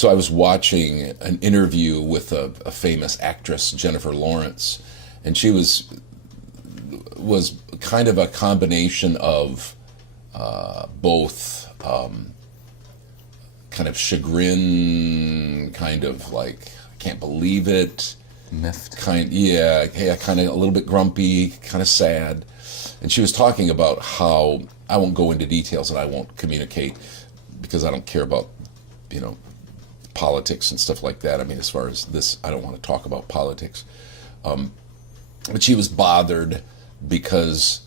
So I was watching an interview with a famous actress, Jennifer Lawrence, and she was kind of a combination of both kind of chagrin, kind of like I can't believe it, Miffed. yeah, kind of a little bit grumpy, kind of sad, and she was talking about how I won't go into details and I won't communicate because I don't care about politics and stuff like that. I mean, as far as this, I don't want to talk about politics. But she was bothered because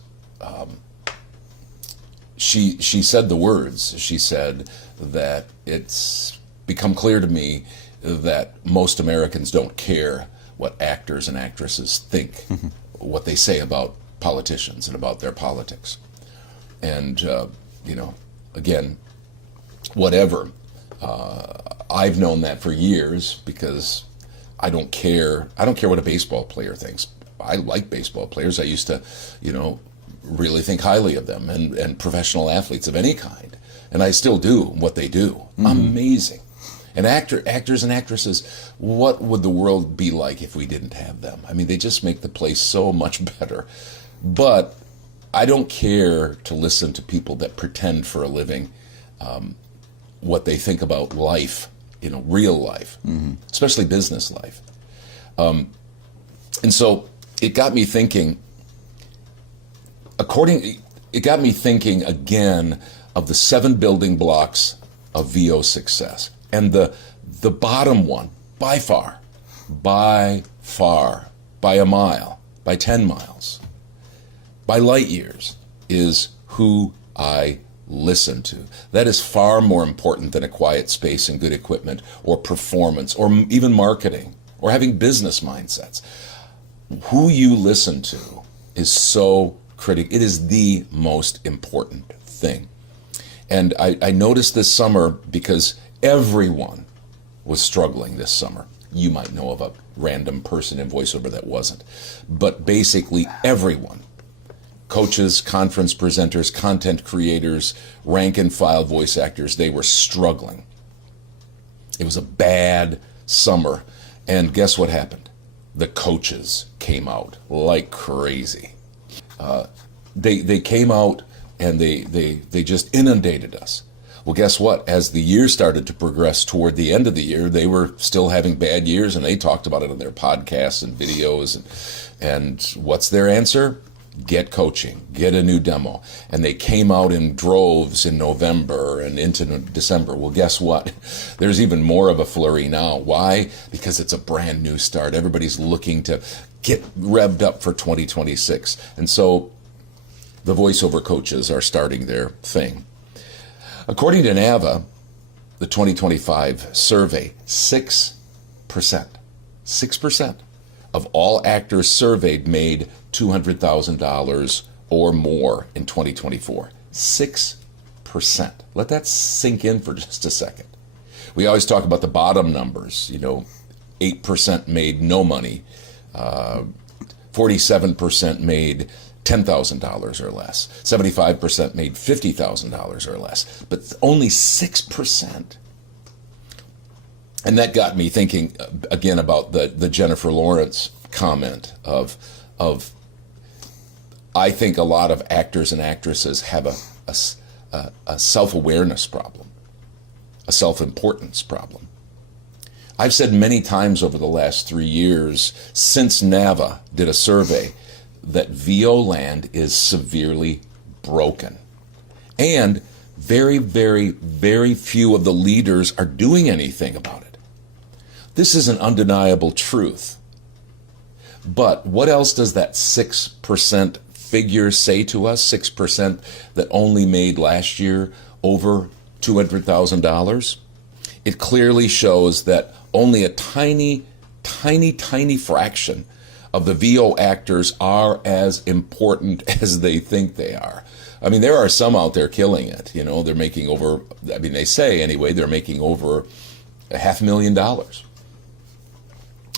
she said the words. She said that it's become clear to me that most Americans don't care what actors and actresses think, what they say about politicians and about their politics. And, again, whatever. I've known that for years because I don't care. I don't care what a baseball player thinks. I like baseball players. I used to, really think highly of them and professional athletes of any kind. And I still do what they do. Amazing. And actors and actresses, what would the world be like if we didn't have them? I mean, they just make the place so much better. But I don't care to listen to people that pretend for a living what they think about life, real life, especially business life. And so it got me thinking, again of the 7 building blocks of VO success. And the bottom one, by far, by a mile, by 10 miles, by light years, is who I listen to. That is far more important than a quiet space and good equipment or performance or even marketing or having business mindsets. Who you listen to is so critical. It is the most important thing. And I noticed this summer because everyone was struggling this summer. You might know of a random person in voiceover that wasn't. But basically everyone, coaches, conference presenters, content creators, rank and file voice actors, they were struggling. It was a bad summer. And guess what happened? The coaches came out like crazy. They came out and they just inundated us. Well, guess what? As the year started to progress toward the end of the year, they were still having bad years, and they talked about it on their podcasts and videos. And what's their answer? Get coaching, get a new demo. And they came out in droves in November and into December. Well, guess what? There's even more of a flurry now. Why? Because it's a brand new start. Everybody's looking to get revved up for 2026. And so the voiceover coaches are starting their thing. According to NAVA, the 2025 survey, 6% of all actors surveyed made $200,000 or more in 2024. 6%. Let that sink in for just a second. We always talk about the bottom numbers. 8% made no money. 47% made $10,000 or less. 75% made $50,000 or less. But only 6%. And that got me thinking again about the Jennifer Lawrence comment of I think a lot of actors and actresses have a self-awareness problem, a self-importance problem. I've said many times over the last 3 years, since NAVA did a survey, that VO land is severely broken. And very, very, very few of the leaders are doing anything about it. This is an undeniable truth. But what else does that 6% figure say to us? 6% that only made last year over $200,000? It clearly shows that only a tiny, tiny, tiny fraction of the VO actors are as important as they think they are. I mean, there are some out there killing it. They're making over, they say anyway, they're making over $500,000.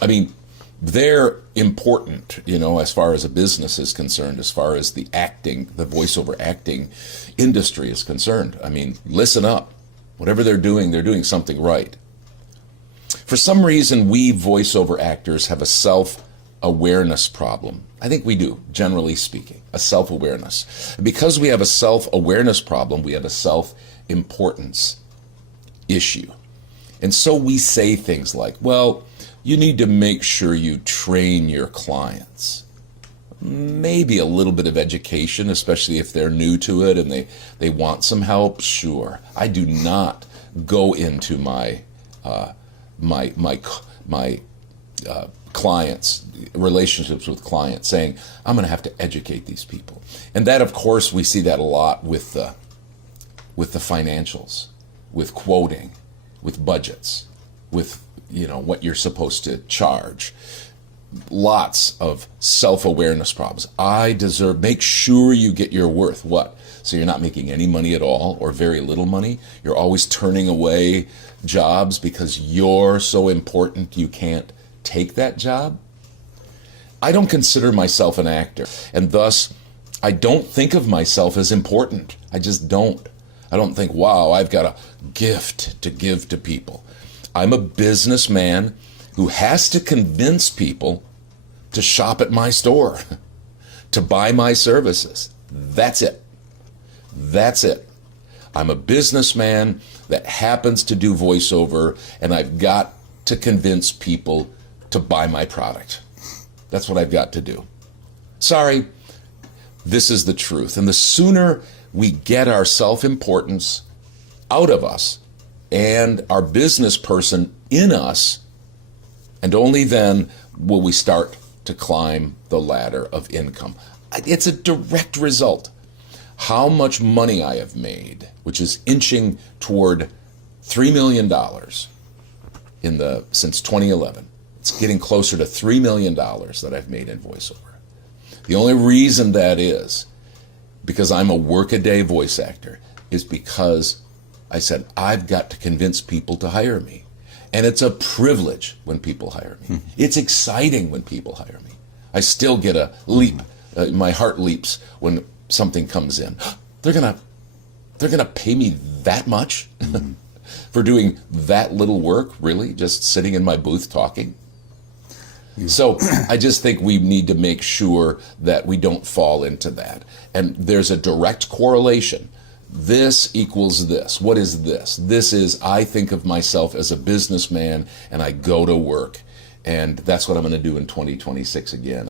I mean, they're important, as far as a business is concerned, as far as the voiceover acting industry is concerned. I mean, listen up. Whatever they're doing something right. For some reason, we voiceover actors have a self-awareness problem. I think we do, generally speaking, a self-awareness. Because we have a self-awareness problem, we have a self-importance issue. And so we say things like, well, you need to make sure you train your clients. Maybe a little bit of education, especially if they're new to it and they want some help, sure. I do not go into my clients, relationships with clients, saying, I'm going to have to educate these people. And that, of course, we see that a lot with the financials, with quoting, with budgets, with what you're supposed to charge. Lots of self-awareness problems. Make sure you get your worth. What? So you're not making any money at all or very little money? You're always turning away jobs because you're so important you can't take that job? I don't consider myself an actor, and thus I don't think of myself as important. I just don't. I don't think, wow, I've got a gift to give to people. I'm a businessman who has to convince people to shop at my store, to buy my services. That's it. That's it. I'm a businessman that happens to do voiceover, and I've got to convince people to buy my product. That's what I've got to do. Sorry, this is the truth. And the sooner we get our self-importance out of us and our business person in us, and only then will we start to climb the ladder of income. It's a direct result. How much money I have made, which is inching toward $3 million since 2011. It's getting closer to $3 million that I've made in voiceover. The only reason that is because I'm a workaday voice actor is because I said, I've got to convince people to hire me. And it's a privilege when people hire me. It's exciting when people hire me. I still get a leap. My heart leaps when something comes in. They're gonna pay me that much for doing that little work, really? Just sitting in my booth talking? So I just think we need to make sure that we don't fall into that. And there's a direct correlation. This equals this. What is this? This is, I think of myself as a businessman and I go to work. And that's what I'm going to do in 2026 again.